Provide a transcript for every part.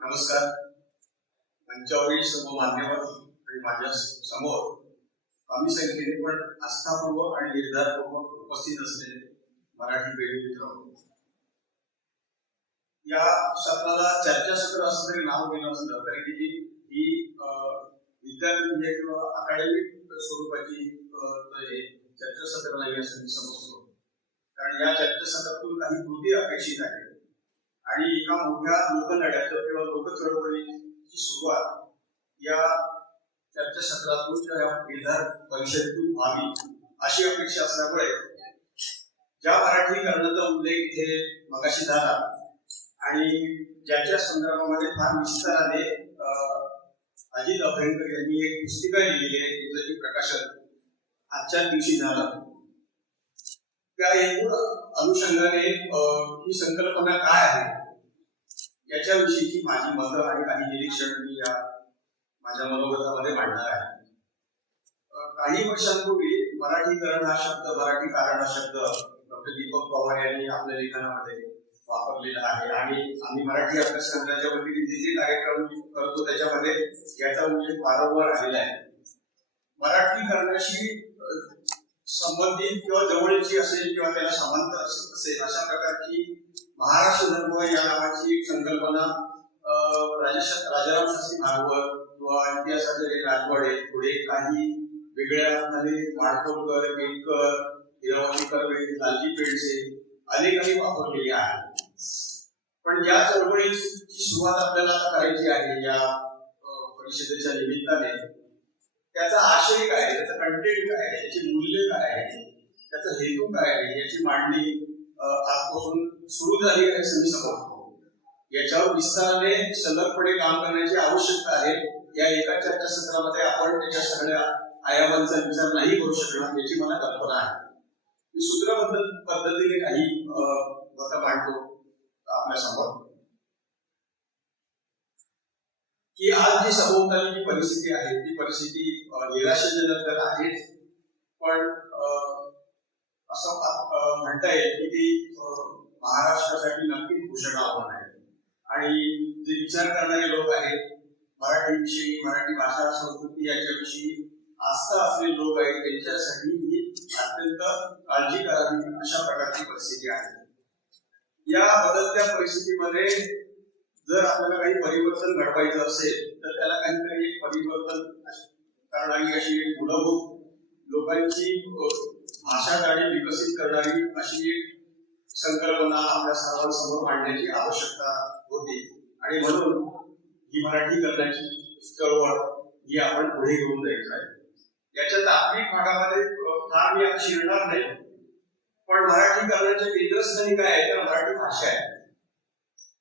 नमस्कार. मंचावरील सर्व मान्यवर आणि माझ्यासमोर कमी संख्येने पण आस्थापूर्वक आणि निर्धारपूर्वक उपस्थित असलेले मराठी प्रेमी मित्र या सत्राला चर्चासत्र असं जरी नाव दिलं असलं तरी की ही अं, विद्यापीठीय म्हणजे किंवा अकॅडमिक स्वरूपाची चर्चासत्र नाही असं मी समजतो कारण या चर्चासत्रातून काही कृती अपेक्षित आहे आणि एका मोठ्या लोकलढ्याचं किंवा लोक चळवळीची सुरुवात या चर्चासत्रातून किंवा या विधान परिषदेतून व्हावी अशी अपेक्षा असल्यामुळे ज्या मराठी मराठीकरणाचा उल्लेख इथे मगाशी झाला आणि ज्याच्या संदर्भामध्ये फार विस्ताराने अं, अजित अभयंकर यांनी एक पुस्तिका लिहिली आहे तिचं प्रकाशन आजच्या दिवशी झालं. त्या हेतू अनुषंगाने ही संकल्पना काय आहे? याच्याविषयीची माझी मतं आणि काही निरीक्षण मी या माझ्या मनोगतामध्ये मांडणार आहे. काही वर्षांपूर्वी मराठीकरण हा शब्द मराठी कारण हा शब्द डॉक्टर दीपक पवार यांनी आपल्या लेखनामध्ये वापरलेला आहे. आणि आम्ही मराठी अभ्यास केंद्राच्या वतीने जे जे कार्यक्रम करतो त्याच्यामध्ये याचा उल्लेख वारंवार आलेला आहे. मराठीकरणाशी संबंधित किंवा जवळची असेल किंवा त्याला समांतर असेल अशा प्रकारची महाराष्ट्र धर्म या नावाची एक संकल्पना राजाराम शास्त्री भागवत किंवा इतिहासाचे राजवाडे पुढे काही वेगळ्या अर्थाने माडखोलकर केळकर हिरावती लालजी पेडसे अनेकांनी वापरलेली आहे पण या चळवळीची सुरुवात आपल्याला आता करायची आहे या परिषदेच्या निमित्ताने त्याचा आशय काय आहे? कंटेंट काय आहे? त्याचे मूल्य काय आहे? त्याचा हेतू काय आहे? याची मांडणी आजपासून सुरू झाली आहे संधी मी याच्यावर विस्ताराने सलगपणे काम करण्याची आवश्यकता आहे. या एका चर्चासत्रामध्ये आपण त्याच्या सगळ्या आयामांचा विचार नाही करू शकणार याची मला कल्पना आहे. मी सूत्रबद्ध पद्धतीने काही अं, मांडतो आपल्यासमोर. की आज जी सभोवतालची परिस्थिती आहे ती परिस्थिती निराशाजनक तर आहेच पण अं, असं म्हणता येईल की ती महाराष्ट्रासाठी नक्कीच भूषण आव्हान आहे. आणि जे विचार करणारे लोक आहेत मराठीविषयी मराठी भाषा संस्कृती याच्याविषयी आस्था असलेले लोक आहेत त्यांच्यासाठी ही अत्यंत काळजी करावी अशा प्रकारची परिस्थिती आहे. या बदलत्या परिस्थितीमध्ये जर आपल्याला काही परिवर्तन घडवायचं असेल तर त्याला काहीतरी एक परिवर्तन करणारी अशी एक मूलभूत लोकांची भाषा गाडी विकसित करणारी अशी एक संकल्पना आपल्या सर्वांसमोर मांडण्याची आवश्यकता होती. आणि म्हणून ही मराठी करण्याची चळवळ ही आपण पुढे घेऊन जायचं आहे. याच्या तात्विक भागामध्ये फार मी आता शिरणार नाही. पण मराठी करण्याच्या केंद्रस्थानी काय आहे तर मराठी भाषा आहे.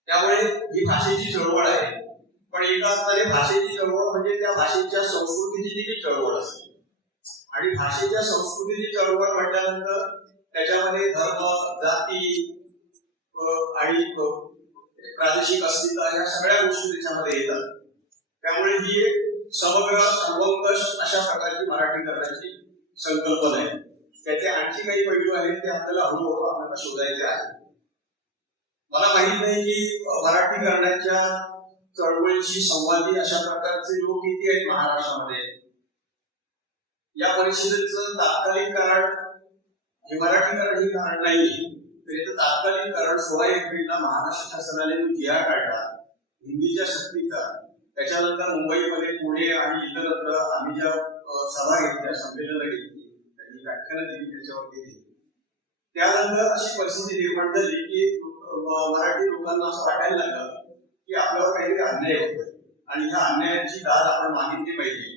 त्यामुळे ही भाषेची चळवळ आहे. पण एका अर्थाने भाषेची चळवळ म्हणजे त्या भाषेच्या संस्कृतीची देखील चळवळ असते. आणि भाषेच्या संस्कृतीची चळवळ म्हटल्यानंतर त्याच्यामध्ये धर्म जाती आणि प्रादेशिक अस्तित्व या सगळ्या गोष्टी त्याच्यामध्ये येतात. त्यामुळे ही एक समग्र सर्वंकष अशा प्रकारची मराठी करण्याची संकल्पना आहे त्याचे आणखी काही पैलू आहेत ते आपल्याला हळूहळू आपल्याला शोधायचे आहेत. मला माहीत नाही की मराठी करण्याच्या चळवळीशी संवादी अशा प्रकारचे लोक किती आहेत महाराष्ट्रामध्ये. या परिषदेचं तात्कालिक कारण हे मराठीकरण हे कारण नाही तर याचं तात्कालिक कारण सोळा एप्रिलला महाराष्ट्र शासनाने जिया काढला हिंदीच्या शक्तीचा. त्याच्यानंतर मुंबईमध्ये पुणे आणि इतरत्र आम्ही ज्या सभा घेतल्या संमेलन घेतली त्यांनी व्याख्यानं दिली त्याच्यावरती त्यानंतर अशी परिस्थिती निर्माण झाली की मराठी लोकांना असं वाटायला लागलं की आपल्यावर काहीतरी अन्याय होतोय. आणि ह्या अन्यायाची दाद आपण मागितली पाहिजे.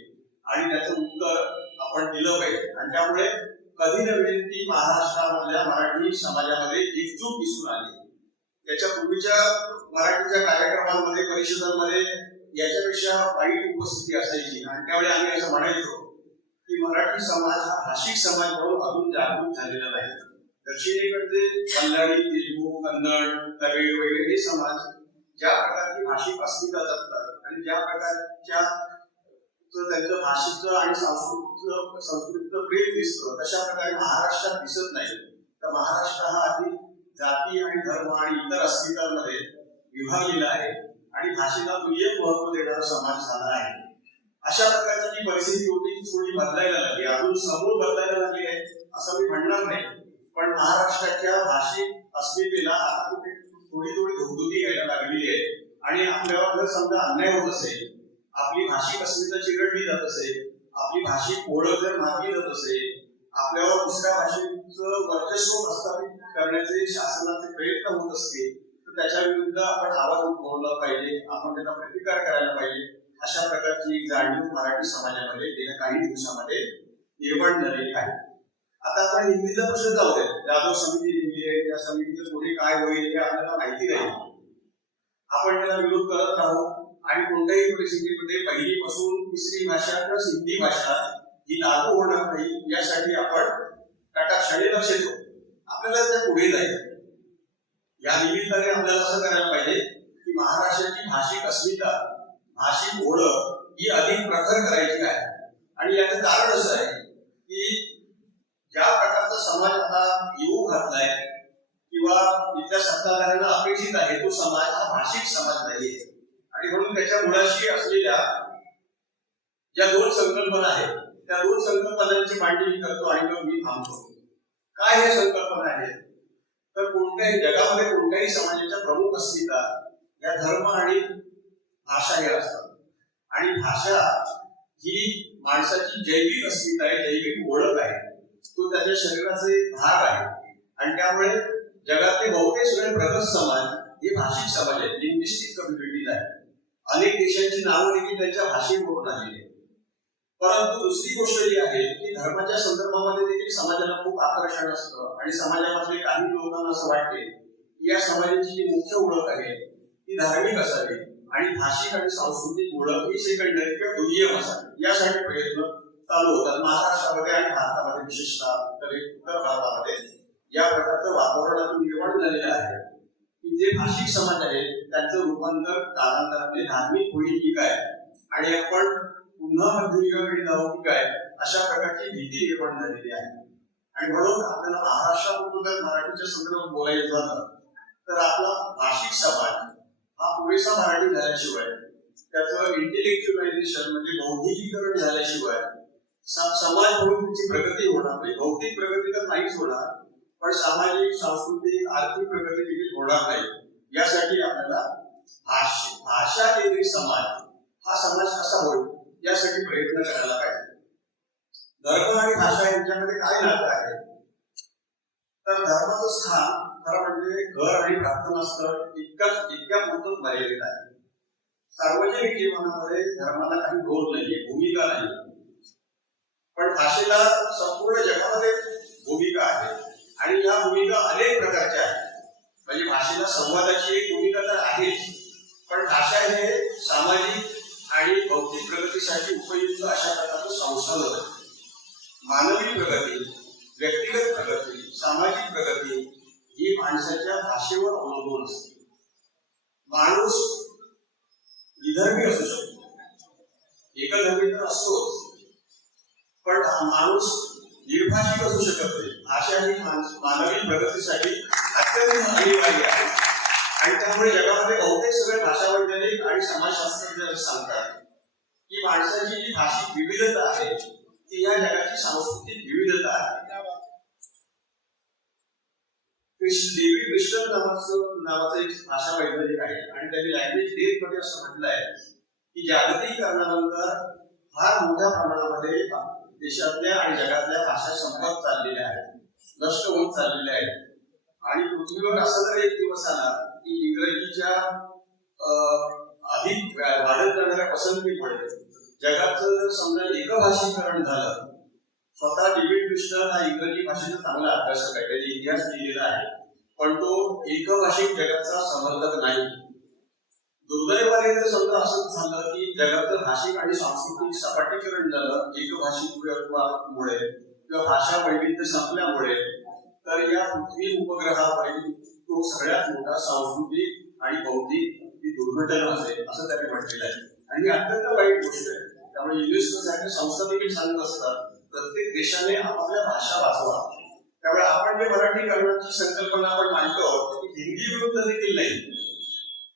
आणि त्याचं उत्तर आपण दिलं पाहिजे. आणि त्यामुळे कधी नव्हे ती महाराष्ट्रामधल्या मराठी समाजामध्ये एकजूट दिसून आली. त्याच्या पूर्वीच्या मराठीच्या कार्यक्रमांमध्ये परिषदांमध्ये याच्यापेक्षा वाईट उपस्थिती असायची. आणि त्यावेळी आम्ही असं म्हणायचो की मराठी समाज हा भाषिक समाज म्हणून अजून जागृत झालेला नाही. दक्षिणेकडचे कल्याणी तेलुगू कन्नड तमिळ वगैरे हे समाज ज्या प्रकारची भाषिक अस्मिता जपतात आणि ज्या प्रकारच्या त्यांचं भाषेचं आणि सांस्कृतिक संस्कृतीचं प्रेम दिसतं तशा प्रकारे महाराष्ट्रात दिसत नाही. तर महाराष्ट्र हा आधी जाती आणि धर्म आणि इतर अस्मितांमध्ये विभागलेला आहे आणि भाषेला दुय्यम महत्त्व देणारा समाज झाला आहे. अशा प्रकारची जी परिस्थिती होती ती थोडी बदलायला लागली. अजून समूळ बदलायला लागली आहे असं मी म्हणणार नाही. पण महाराष्ट्राच्या भाषिक अस्मितेला आता कुठे थोडी थोडी धुगधुगी यायला लागलेली आहे. आणि आपल्यावर जर समजा अन्याय होत असेल आपली भाषिक अस्मिता चिरडली जात असेल आपली भाषिक ओळख जर मानली जात असेल आपल्यावर दुसऱ्या भाषेचं वर्चस्व प्रस्थापित करण्याचे शासनाचे प्रयत्न होत असतील तर त्याच्या विरुद्ध आपण आवाज उठवला पाहिजे आपण त्याचा प्रतिकार करायला पाहिजे अशा प्रकारची एक जाणीव मराठी समाजामध्ये गेल्या काही दिवसामध्ये निर्माण झालेली आहे. आता आपण हिंदीचा प्रश्न जाऊ दे जाधव समिती नेमली आहे त्या समितीचं पुढे काय होईल हे आपल्याला माहिती नाही. आपण त्याला विरोध करत राहू आणि कोणत्याही परिस्थितीमध्ये पहिलीपासून तिसरी भाषा किंवा हिंदी भाषा ही लागू होणार नाही यासाठी आपण कटाक्षाने लक्ष देऊ. आपल्याला ते पुढे जायचं या निमित्ताने आपल्याला असं करायला पाहिजे की महाराष्ट्राची भाषिक अस्मिता भाषिक ओळख ही अधिक प्रखर करायची आहे. आणि याचं कारण असं आहे की ज्या प्रकारचा समाज आता येऊ घातलाय किंवा इथल्या सत्ताधाऱ्यांना अपेक्षित आहे तो समाज हा भाषिक समाज नाही आणि म्हणून त्याच्या मुळाशी असलेल्या ज्या दोन संकल्पना आहेत त्या दोन संकल्पनांची मांडणी मी करतो आणि मग मी थांबतो. काय हे संकल्पना आहेत? तर कोणत्याही जगामध्ये कोणत्याही समाजाच्या प्रमुख अस्मिता या धर्म आणि भाषा हे असतात. आणि भाषा ही माणसाची जैविक अस्मिता आहे जैविक ओळख आहे. तो त्याच्या शरीराचा एक भाग आहे. आणि त्यामुळे जगातले बहुतेक सगळे प्रगत समाज हे भाषिक समाज आहेत लिंग्विस्टिक कम्युनिटी. अनेक देशांची नावं देखील त्यांच्या भाषेवरून आलेली आहेत परंतु दुसरी गोष्ट ही आहे की धर्माच्या संदर्भामध्ये देखील समाजाला खूप आकर्षण असतं आणि समाजामधले काही लोकांना असं वाटते की या समाजाची जी मुख्य ओळख आहे ती धार्मिक असावी आणि भाषिक आणि सांस्कृतिक ओळख ही सेकंडरी किंवा दुय्यम असावी यासाठी प्रयत्न चालू होतात. महाराष्ट्रामध्ये आणि भारतामध्ये विशेषतः उत्तर भारतामध्ये या प्रकारचं वातावरण निर्माण झालेलं आहे. की जे भाषिक समाज आहे त्यांचं रूपांतर कालांतराने धार्मिक होईल की काय? आणि आपण पुन्हा मध्ययुगाकडे जाऊ की काय? अशा प्रकारची भीती निर्माण झालेली आहे. आणि म्हणून आपल्याला महाराष्ट्रामधून जर मराठीच्या संदर्भात बोलायचं झालं तर आपला भाषिक समाज हा पुरेसा मराठी झाल्याशिवाय त्याचं इंटेलेक्च्युअलायझेशन म्हणजे बौद्धिकीकरण झाल्याशिवाय समाज म्हणून त्याची प्रगती होणार नाही. भौतिक प्रगती तर नाहीच होणार. पण सामाजिक सांस्कृतिक आर्थिक प्रगती देखील होणार नाही. यासाठी आपल्याला भाषा केंद्रित समाज हा समाज कसा होईल यासाठी प्रयत्न करायला पाहिजे. धर्म आणि भाषा यांच्यामध्ये काय नातं आहे? तर धर्माचं स्थान खरं म्हणजे घर आणि प्रार्थनास्थळ इतकंच इतक्या पुरतच मर्यादित आहे. सार्वजनिक जीवनामध्ये धर्माला काही रोल नाहीये भूमिका नाही पण भाषेला संपूर्ण जगामध्ये भूमिका आहे. आणि या भूमिका अनेक प्रकारच्या आहेत. म्हणजे भाषेला संवादाची एक भूमिका तर आहेच. पण भाषा हे सामाजिक आणि भौतिक प्रगतीसाठी उपयुक्त अशा प्रकारचं संसाधन आहे. मानवी प्रगती व्यक्तिगत प्रगती सामाजिक प्रगती ही माणसाच्या भाषेवर अवलंबून असते. माणूस विधर्मी असू शकतो. एकधर्मी तर असतोच. पण माणूस निर्भाषिक असू शकत नाही. भाषा ही मानवी प्रगतीसाठी अत्यंत अनिवार्य आहे. आणि त्यामुळे जगामध्ये बहुतेक सगळे भाषा वैज्ञानिक आणि समाजशास्त्रज्ञ सांगतात की माणसाची जी भाषिक विविधता आहे ती या जगाची सांस्कृतिक विविधता आहे. डेव्हिड क्रिस्टन नावाचं नावाचं एक भाषा वैज्ञानिक आहे. आणि त्यांनी लँग्वेज डेटमध्ये असं म्हटलंय की जागतिकीकरणानंतर फार मोठ्या प्रमाणामध्ये देशातल्या आणि जगातल्या भाषा संपत चाललेल्या आहेत. नष्ट होत चाललेले आहेत. आणि पृथ्वीवर असा जर एक दिवस आला की इंग्रजीच्या अधिक वाढत जाणाऱ्या पसंतीमुळे जगाचं जर समजा एकभाषीकरण झालं स्वतः डेव्हिड क्रिस्टन हा इंग्रजी भाषेचा चांगला अभ्यासक आहे त्याने इतिहास लिहिलेला आहे पण तो एकभाषिक जगाचा समर्थक नाही. दुर्दैवाने जर समजा असं झालं की जगाचं भाषिक आणि सांस्कृतिक सपाटीकरण झालं एकभाषिकत्वामुळे किंवा भाषा वैविध्य संपल्यामुळे तर या पृथ्वी उपग्रहावरील तो सगळ्यात मोठा सांस्कृतिक आणि बौद्धिक दुर्घटना असेल असं त्यांनी म्हटलेलं आहे. आणि ही अत्यंत वाईट गोष्ट आहे. त्यामुळे युनेस्को संस्था देखील सांगत असतात प्रत्येक देशाने आपापल्या भाषा वाचवा. त्यामुळे आपण जे मराठीकरणाची संकल्पना आपण मांडतो ती हिंदी विरुद्ध देखील नाही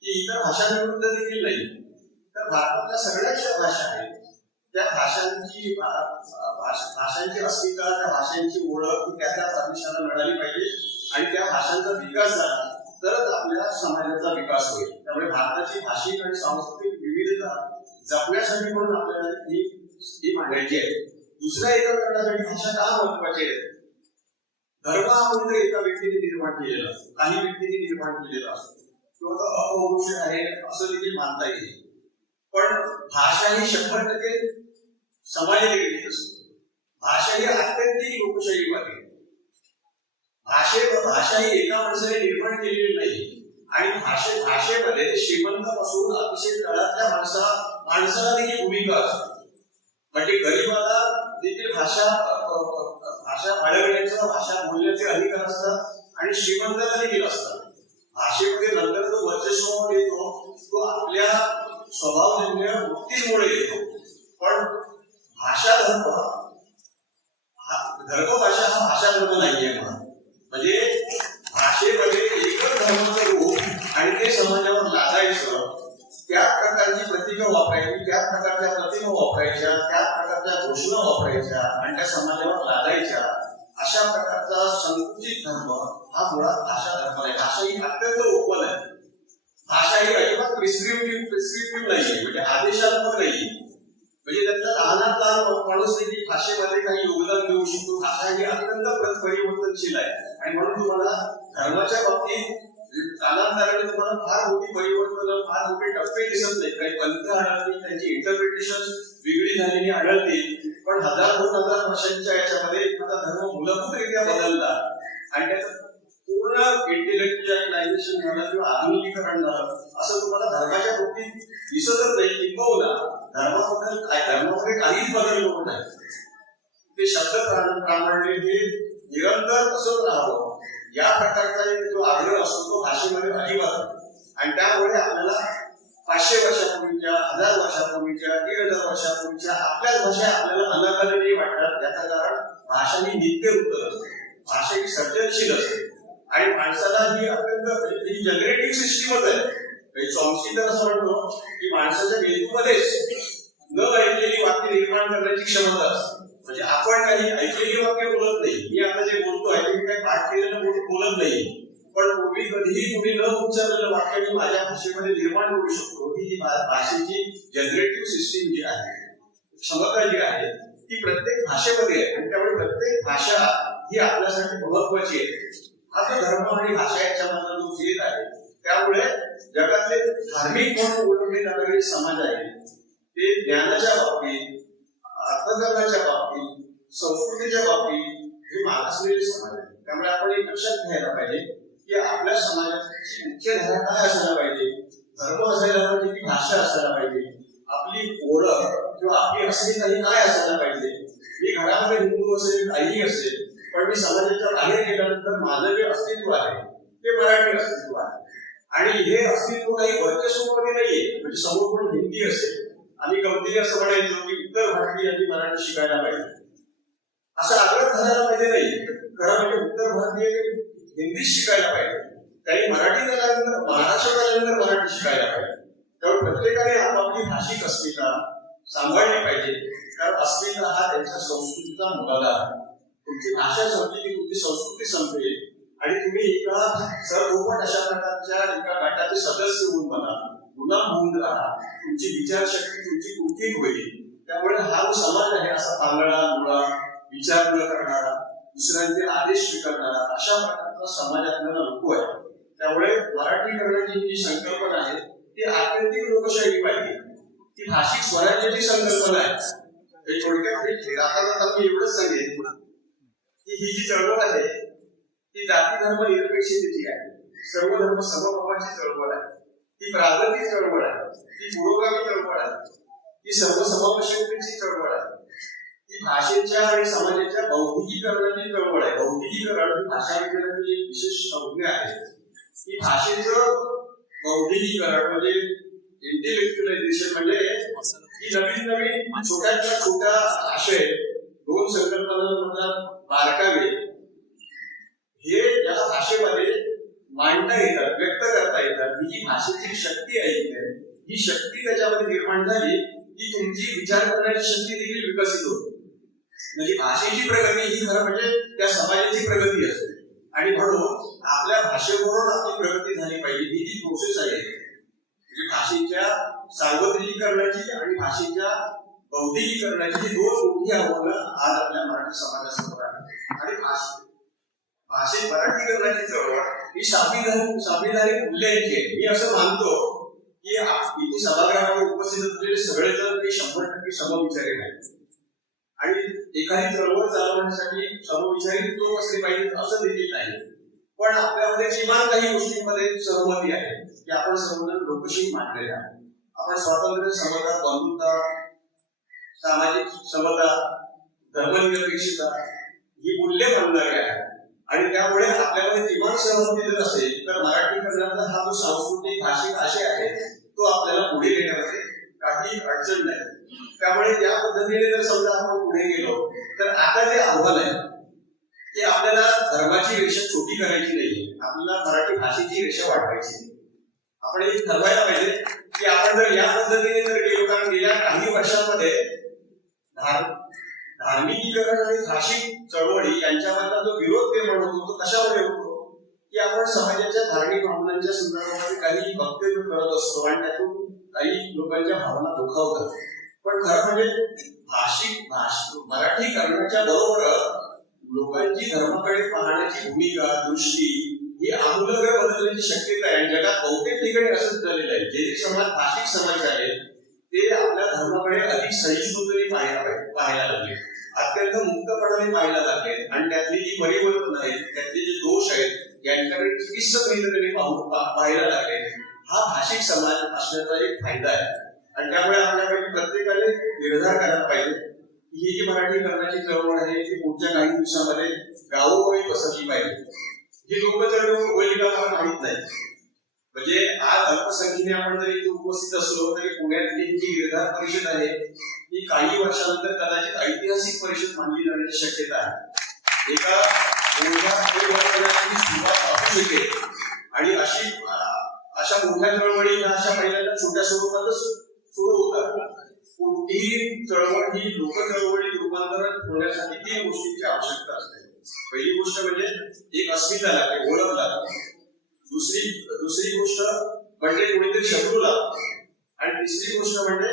की इतर भाषांविरुद्ध देखील नाही. तर भारतातल्या सगळ्याच भाषा आहेत त्या भाषांची भाषांची अस्मिता त्या भाषांची ओळख त्या त्या प्रदेशाला मिळाली पाहिजे आणि त्या भाषांचा विकास झाला तरच आपल्या समाजाचा विकास होईल. त्यामुळे भारताची भाषिक आणि सांस्कृतिक विविधता जपण्यासाठी म्हणून आपल्याला ही ही मांडायची आहे. दुसऱ्या एका करण्यासाठी भाषा का महत्वाची आहे? धर्म हा म्हणजे एका व्यक्तीने निर्माण केलेला असतो. काही व्यक्तीने निर्माण केलेला असतो. किंवा तो अपौरुष आहे असं देखील मानता येईल. पण भाषा ही शंभर टक्के समाजाने घेत असतो. भाषा ही अत्यंत लोकशाही आहे. भाषे भाषा ही एका माणसाने निर्माण केलेली नाही. आणि भाषे भाषेमध्ये श्रीमंतापासून अतिशय तळातल्या माणसा माणसाला देखील भूमिका असते. म्हणजे गरीबाला देखील भाषा भाषा बाळगण्याचा भाषा बोलण्याचे अधिकार असतात आणि श्रीमंताला देखील असतात. भाषेमध्ये नंतर जो वर्चस्व येतो तो आपल्या स्वभाव ओपन आहे? भाषा ही अजिबात प्रिस्क्रिप्टिव्ह प्रिस्क्रिप्टिव्ह नाहीये. म्हणजे आदेशात्मक नाहीये. म्हणजे त्यातला लहानात लहान माणूस देखील भाषेमध्ये काही योगदान देऊ शकतो. भाषा ही अत्यंत परिवर्तनशील आहे. आणि म्हणून तुम्हाला धर्माच्या बाबतीत कालांतराने तुम्हाला फार मोठी परिवर्तन फार मोठे टप्पे दिसत नाही काही पंथ आढळतील त्यांची इंटरप्रिटेशन वेगळी झालेली आढळतील. पण हजार दोन हजार वर्षांच्या याच्यामध्ये एखादा धर्म मूलभूतरित्या बदलला. आणि त्याचा पूर्ण इंटेलेक्च्युअलायझेशन झालं किंवा आधुनिकीकरण झालं असं तुम्हाला धर्माच्या बाबतीत दिसतच नाही किंबहुना धर्माबद्दल काय धर्मामध्ये काहीच बदल होत नाही. ते शब्द प्रामाण्य हे निरंतर तसंच राहावं. या प्रकारचा एक जो आग्रह असतो तो भाषेमध्ये अजिबात आणि त्यामुळे आपल्याला पाचशे वर्षापूर्वीच्या हजार वर्षापूर्वीच्या दीड हजार वर्षापूर्वीच्या आपल्याच भाषा आपल्याला अनाकलनीय वाटतात त्याचं कारण भाषा ही नित्य उत्तर असते. भाषा ही सर्जनशील असते. आणि माणसाला ही अत्यंत म्हणजे ही जनरेटिव्ह सिस्टीमच आहे चॉम्स्की तर असं म्हणतो की माणसाच्या मेंदूमध्येच न ऐकलेली वाक्य निर्माण करण्याची क्षमता असते. म्हणजे आपण काही ऐकलेली वाक्य बोलत नाही. मी आता जे बोलतो आहे मी काही पाठ केलेलं बोल- बोलत नाही. पण पूर्वी कधीही तुम्ही न उच्चारलेलं वाक्य मी माझ्या भाषेमध्ये निर्माण करू शकतो. ही जी भाषेची जनरेटिव्ह सिस्टीम जी आहे क्षमता जी आहे ती प्रत्येक भाषेमध्ये आहे. आणि त्यामुळे प्रत्येक भाषा ही आपल्यासाठी महत्वाची आहे. हा धर्म आणि भाषा याच्यामधला जो भेद आहे. त्यामुळे जगातले धार्मिक म्हणून ओळखले जाणारे समाज आहे. ते ज्ञानाच्या बाबतीत अर्थकारणाच्या बाबतीत संस्कृतीच्या बाबतीत हे मागासलेले समाज आहे. त्यामुळे आपण एक लक्षात घ्यायला पाहिजे की आपल्या समाजाची मुख्य धारा काय असायला पाहिजे? धर्म असायला पाहिजे की भाषा असायला पाहिजे? आपली ओळख किंवा आपली असली काही काय असायला पाहिजे? मी घरामध्ये हिंदू असेल काही असेल पण मी समाजाच्या बाहेर गेल्यानंतर माझं जे अस्तित्व आहे ते मराठी अस्तित्व आहे. आणि हे अस्तित्व काही वर्चस्वमध्ये नाहीये म्हणजे समोर कोण हिंदी असेल आम्ही गमतीने असं म्हणायचो की उत्तर आणि मराठी शिकायला पाहिजे. असं आग्रह करायला पाहिजे नाही खरं म्हणजे उत्तर भारतीय हिंदी शिकायला पाहिजे. त्यांनी मराठी झाल्यानंतर महाराष्ट्र झाल्यानंतर मराठी शिकायला पाहिजे. त्यामुळे प्रत्येकाने आपापली भाषिक अस्मिता सांभाळली पाहिजे. कारण अस्मिता हा त्यांच्या संस्कृतीचा मुलाला आहे. तुमची भाषा संपली की तुमची संस्कृती संपेल आणि तुम्ही एका सर्वोपट अशा प्रकारच्या एका गटाचे सदस्य होऊन बना. गुलाम होऊन राहा. तुमची विचारशक्ती तुमची कुठीत होईल त्यामुळे हा जो समाज आहे असा पांगळा मुळा विचार न करणारा दुसऱ्यांचे आदेश स्वीकारणारा अशा प्रकारचा समाज आपल्याला नको आहे. त्यामुळे मराठीकरणाची जी संकल्पना आहे ती आत्यंतिक लोकशाही पाहिजे. ती भाषिक स्वराज्याची संकल्पना आहे. थोडक्यात आता मी एवढंच सांगेन. की ही जी चळवळ आहे ती जाती धर्म निरपेक्षतेची आहे सर्व धर्म समभावाची चळवळ आहे ती प्रागतिक चळवळ आहे ती पुरोगामी चळवळ आहे ती सर्वसमावेशकतेची चळवळ आहे ती भाषेच्या आणि समाजाच्या बौद्धिकीकरणाची चळवळ आहे. बौद्धिकीकरण भाषा विज्ञानाची एक विशेष संज्ञा आहे. की भाषेचं बौद्धिकीकरण म्हणजे इंटेलेक्च्युअलायझेशन म्हणजे नवीन नवीन छोट्यातल्या छोट्या आशय दोन संकल्पनांमधला बारकावे हे या भाषेमध्ये मांडता येतात व्यक्त करता येतात ही जी भाषेची शक्ती आहे इथे, ही शक्ती त्याच्यामध्ये निर्माण झाली की तुमची विचार करण्याची शक्ती देखील विकसित होते. म्हणजे भाषेची प्रगती ही खरं म्हणजे त्या समाजाची प्रगती असते. आणि म्हणून आपल्या भाषेवरून आपली प्रगती झाली पाहिजे ही जी प्रोसेस आहे. म्हणजे भाषेच्या सार्वत्रिकीकरणाची आणि भाषेच्या बौद्धिकीकरणाची दोन मोठी आव्हानं आज आपल्या मराठी समाजासमोर आहेत. आणि भाषे. भाषेत मराठीकरणाची चळवळ ही संविधान संविधानिक मूल्यांची आहे मी असं मानतो की इथे सभागृहामध्ये उपस्थित असलेले सगळे जण ते शंभर टक्के समविचारी नाही आणि एखादी चळवळ चालवण्यासाठी समविचारी तो असले पाहिजे असं देखील नाही. पण आपल्यामध्ये किमान काही गोष्टींमध्ये सहमती आहे की आपण सर्वजण लोकशाही मानलेले आहोत. आपण स्वातंत्र्य समता बंधुता सामाजिक समता धर्मनिरपेक्षता ही मूल्य मानणारी आहे. आणि त्यामुळे आपल्याला जीवन सहमती दिलं असेल तर मराठी मराठीकरणाचा हा जो सांस्कृतिक भाषिक आशय आहे तो आपल्याला पुढे नेण्यामध्ये काही अडचण नाही. त्यामुळे या पद्धतीने जर समजा आपण पुढे गेलो तर आता जे आव्हान आहे ते आपल्याला धर्माची रेषा छोटी करायची नाही. आपल्याला मराठी भाषेची रेषा वाढवायची आपण हे ठरवायला पाहिजे की आपण जर या पद्धतीने जर गेलो कारण गेल्या काही वर्षांमध्ये धार्मिकीकरण आणि भाषिक चळवळी यांच्यामधला जो विरोध निर्माण होतो तो कशामुळे होतो? की आपण समाजाच्या धार्मिक भावनांच्या संदर्भामध्ये काही वक्तव्य करत असतो आणि त्यातून काही लोकांच्या भावना दुखावतात पण खरं म्हणजे भाषिक भाष मराठी करण्याच्या बरोबर लोकांची धर्माकडे पाहण्याची भूमिका दृष्टी ही आमूलग्र बदलण्याची शक्यता आहे. आणि जगात बहुतेक ठिकाणी असंच झालेलं आहे. जे जे समाज भाषिक समाज आहेत ते आपल्या धर्माकडे अधिक सहिष्णुतेने पाहायला पाहिजे- पाहायला लागले. अत्यंत मुक्तपणाने पाहायला लागले आणि त्यातली जी परिवर्तन आहेत त्यातले जे दोष आहेत यांच्याकडे चिकित्सक नजरेने पाहू पाहायला लागले. हा भाषिक समाज असण्याचा एक फायदा आहे. आणि त्यामुळे आपल्याकडे प्रत्येकाने निर्धार करायला पाहिजे. ही जी मराठी करण्याची चळवळ आहे ती पुढच्या काही दिवसामध्ये गावोगावी पसरली पाहिजे. ही लोक जर होईल का मला माहीत नाही म्हणजे आज अल्पसंख्येने आपण जरी उपस्थित असलो तरी पुण्यातली जी गिरधार परिषद आहे ही काही वर्षानंतर कदाचित ऐतिहासिक परिषद मानली जाण्याची शक्यता आहे. एका सुरुवात असू शकेल आणि अशी अशा मोठ्या चळवळी अशा पहिल्यांदा छोट्या स्वरूपातच सुरू होतात. कोणतीही चळवळ ही लोक चळवळीत रूपांतरण होण्यासाठी तीन गोष्टींची आवश्यकता असते. पहिली गोष्ट म्हणजे एक अस्मिता लागते ओळख लागते दुसरी दुसरी गोष्ट म्हणजे कोणीतरी शत्रूला आणि तिसरी गोष्ट म्हणजे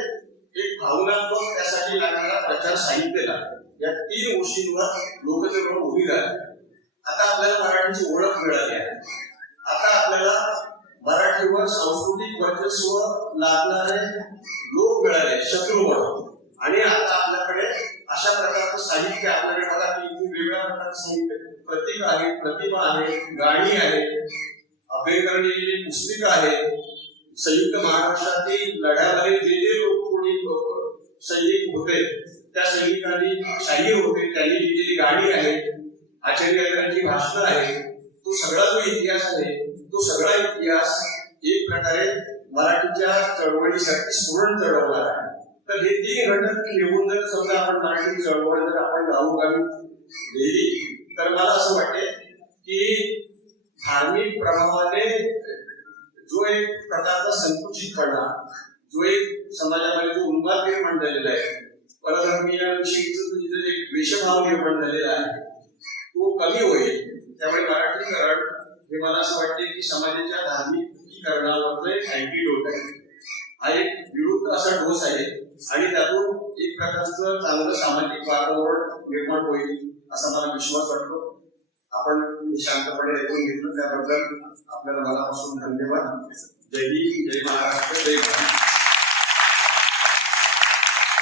एक भावनात्मक त्यासाठी लागणारा प्रचार साहित्य या तीन गोष्टींवर लोक जेव्हा उभी राहते आता आपल्याला मराठीची ओळख मिळाली आहे. आता आपल्याला मराठीवर सांस्कृतिक वर्चस्व लागणारे लोक मिळाले शत्रू म्हणून. आणि आता आपल्याकडे अशा प्रकारचं साहित्य आपल्याकडे बघा की वेगवेगळ्या प्रकारचं साहित्य. प्रतीक आहे प्रतिमा आहे गाणी आहे आंबेडकरांनी लिहिलेली पुस्तिका आहे. संयुक्त महाराष्ट्रातील लढ्यामध्ये जे जे लोक कोणी सैनिक होते त्या सैनिकांनी शाहीर होते त्यांनी लिहिलेली गाणी आहे आचार्यांची भाषणं आहे तो सगळा जो इतिहास आहे तो सगळा इतिहास एक प्रकारे मराठीच्या चळवळीसाठी स्मरण चढवणार आहे. तर हे तीन घटक घेऊन जर समजा आपण मराठी चळवळ जर आपण गावोगावी दिली तर मला असं वाटते की धार्मिक प्रभावाने जो एक प्रकारचा संकुचितपणा जो एक समाजामध्ये जो उन्माद निर्माण झालेला आहे परधर्मीयांविषयीचा एक द्वेषभाव निर्माण झालेला आहे तो कमी होईल. त्यामुळे मराठीकरण हे मला असं वाटते की समाजाच्या धार्मिकीकरणावरचं एक अँटीडोट आहे. हा एक विरुद्ध असा डोस आहे आणि त्यातून एक प्रकारचं चांगलं सामाजिक वातावरण निर्माण होईल असा मला विश्वास वाटतो. आपण शांतपणे ऐकून घेतलं त्याबद्दल आपल्याला मनापासून धन्यवाद. जय हिंद जय महाराष्ट्र जय भारत.